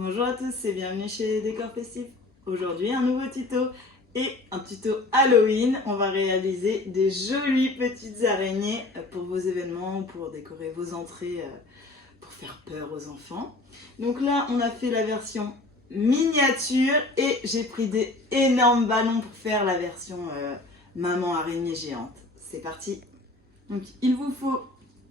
Bonjour à tous et bienvenue chez Décor Festif. Aujourd'hui un nouveau tuto et un tuto Halloween. On va réaliser des jolies petites araignées pour vos événements, pour décorer vos entrées, pour faire peur aux enfants. Donc là on a fait la version miniature et j'ai pris des énormes ballons pour faire la version maman araignée géante. C'est parti. Donc il vous faut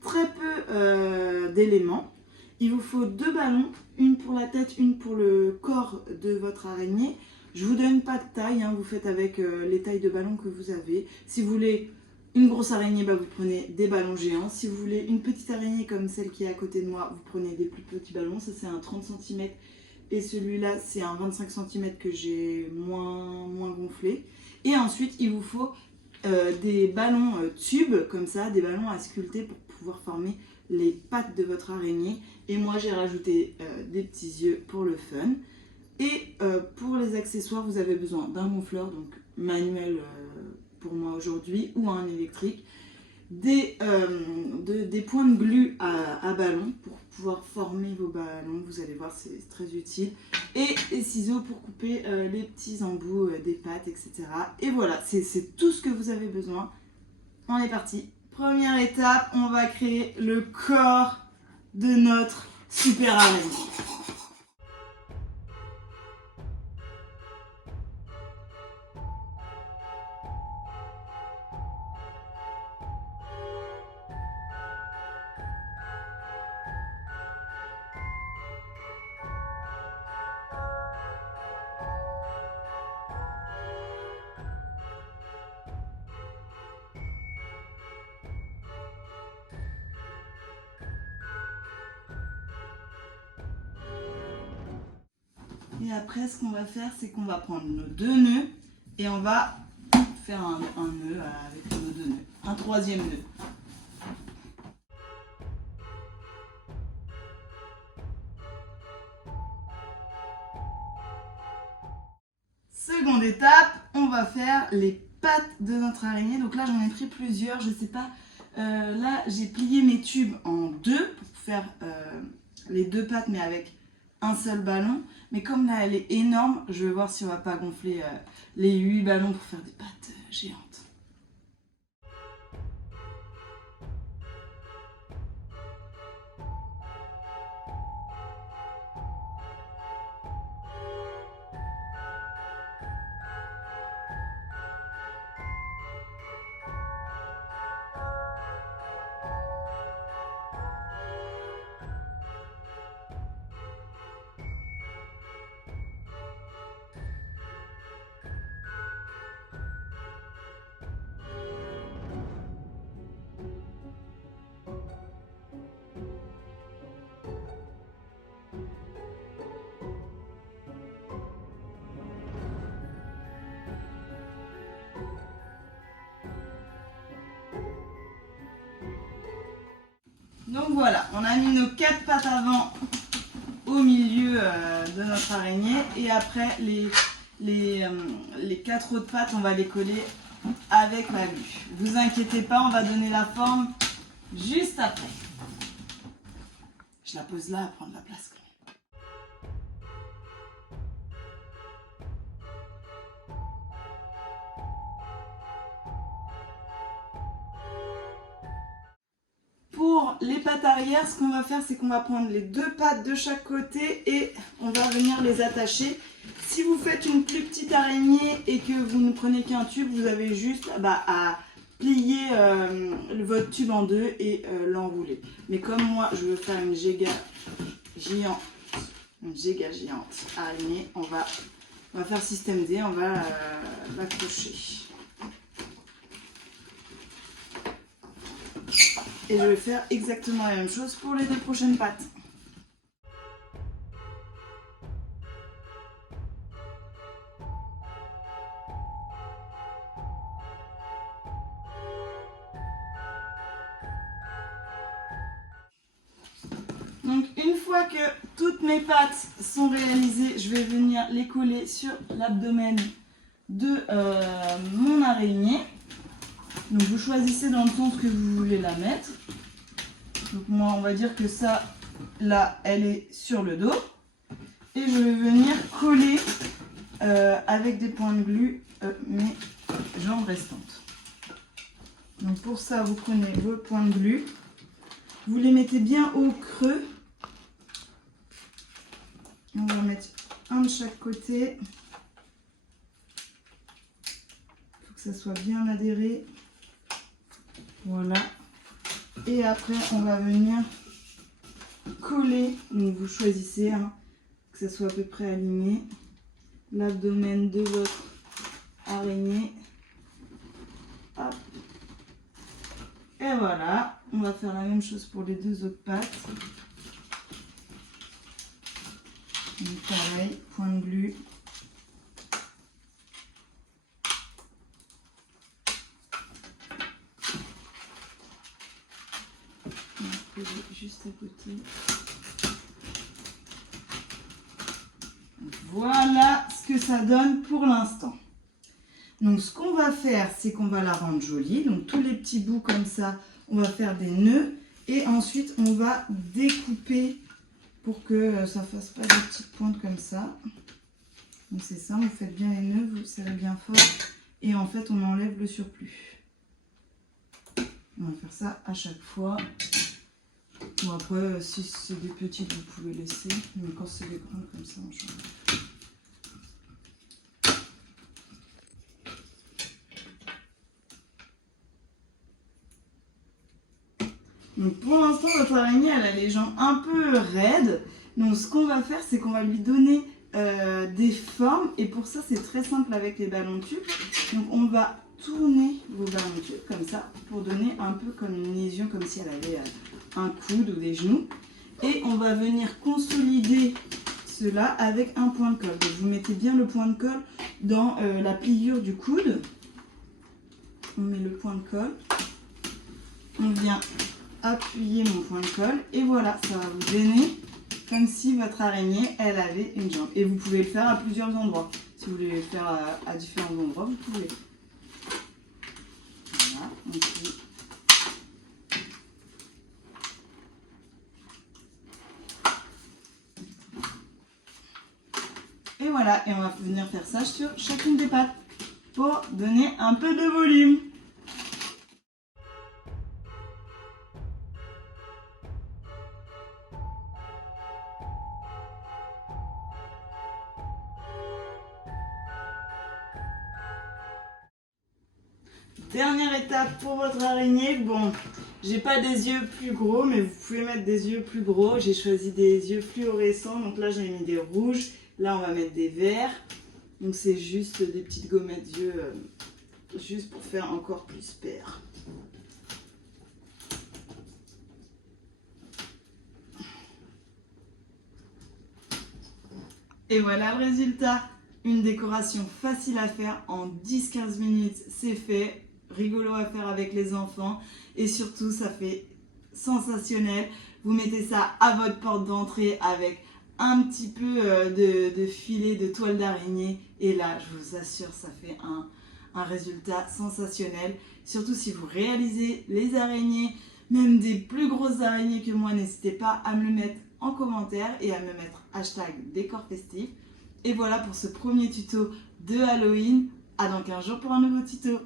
très peu d'éléments. Il vous faut 2 ballons, une pour la tête, une pour le corps de votre araignée. Je vous donne pas de taille, hein, vous faites avec les tailles de ballons que vous avez. Si vous voulez une grosse araignée, bah, vous prenez des ballons géants. Si vous voulez une petite araignée comme celle qui est à côté de moi, vous prenez des plus petits ballons. Ça c'est un 30 cm et celui-là c'est un 25 cm que j'ai moins gonflé. Et ensuite il vous faut des ballons tubes comme ça, des ballons à sculpter pour pouvoir former les pattes de votre araignée. Et moi j'ai rajouté des petits yeux pour le fun. Et pour les accessoires vous avez besoin d'un gonfleur, donc manuel pour moi aujourd'hui, ou un électrique, des points de glu à ballon pour pouvoir former vos ballons, vous allez voir c'est très utile, et des ciseaux pour couper les petits embouts des pattes, etc. Et voilà, c'est tout ce que vous avez besoin. On est parti. Première étape, on va créer le corps de notre super araignée. Et après, ce qu'on va faire, c'est qu'on va prendre nos 2 nœuds et on va faire un nœud avec nos 2 nœuds, un 3e nœud. Seconde étape, on va faire les pattes de notre araignée. Donc là, j'en ai pris plusieurs, je sais pas. Là, j'ai plié mes tubes en 2 pour faire les 2 pattes, mais avec un seul ballon. Mais comme là, elle est énorme, je vais voir si on va pas gonfler les 8 ballons pour faire des pattes géantes. Donc voilà, on a mis nos 4 pattes avant au milieu de notre araignée, et après les 4 autres pattes, on va les coller avec la glu. Vous inquiétez pas, on va donner la forme juste après. Je la pose là à prendre la place. Pour les pattes arrière, ce qu'on va faire, c'est qu'on va prendre les 2 pattes de chaque côté et on va venir les attacher. Si vous faites une plus petite araignée et que vous ne prenez qu'un tube, vous avez juste à plier votre tube en 2 et l'enrouler. Mais comme moi, je veux faire une giga géante araignée, on va faire système D, on va l'accrocher. Et je vais faire exactement la même chose pour les 2 prochaines pattes. Donc une fois que toutes mes pattes sont réalisées, je vais venir les coller sur l'abdomen de mon araignée. Donc vous choisissez dans le sens que vous voulez la mettre. Donc moi on va dire que ça, là, elle est sur le dos. Et je vais venir coller avec des points de glu mes jambes restantes. Donc pour ça, vous prenez vos points de glu, vous les mettez bien au creux. On va mettre un de chaque côté. Il faut que ça soit bien adhéré. Voilà. Et après, on va venir coller. Donc vous choisissez que ça soit à peu près aligné. L'abdomen de votre araignée. Hop. Et voilà. On va faire la même chose pour les deux autres pattes. Donc pareil, point de glu. On va poser juste à côté. Voilà ce que ça donne pour l'instant. Donc ce qu'on va faire, c'est qu'on va la rendre jolie. Donc tous les petits bouts comme ça, on va faire des nœuds. Et ensuite, on va découper pour que ça ne fasse pas des petites pointes comme ça. Donc c'est ça, vous faites bien les nœuds, vous serrez bien fort. Et en fait, on enlève le surplus. On va faire ça à chaque fois. Ou après, si c'est des petites, vous pouvez laisser. Mais quand c'est des grandes comme ça, on change. Donc pour l'instant, votre araignée, elle a les jambes un peu raides. Donc ce qu'on va faire, c'est qu'on va lui donner des formes. Et pour ça, c'est très simple avec les ballons tubes. Donc on va tourner vos ballons tubes comme ça pour donner un peu comme une lésion, comme si elle avait un coude ou des genoux. Et on va venir consolider cela avec un point de colle. Donc vous mettez bien le point de colle dans la pliure du coude. On met le point de colle. On vient appuyer mon point de colle et voilà, ça va vous donner comme si votre araignée, elle avait une jambe. Et vous pouvez le faire à plusieurs endroits. Si vous voulez le faire à différents endroits, vous pouvez. Voilà, donc, et voilà, et on va venir faire ça sur chacune des pattes pour donner un peu de volume. Dernière étape pour votre araignée. Bon, j'ai pas des yeux plus gros, mais vous pouvez mettre des yeux plus gros. J'ai choisi des yeux fluorescents. Donc là, j'ai mis des rouges. Là, on va mettre des verts. Donc c'est juste des petites gommettes yeux, juste pour faire encore plus pair. Et voilà le résultat. Une décoration facile à faire en 10-15 minutes, c'est fait. Rigolo à faire avec les enfants et surtout ça fait sensationnel. Vous mettez ça à votre porte d'entrée avec un petit peu de filet de toile d'araignée et là je vous assure ça fait un résultat sensationnel. Surtout si vous réalisez les araignées, même des plus grosses araignées que moi, n'hésitez pas à me le mettre en commentaire et à me mettre #décor festif. Et voilà pour ce premier tuto de Halloween. À dans 15 jours pour un nouveau tuto.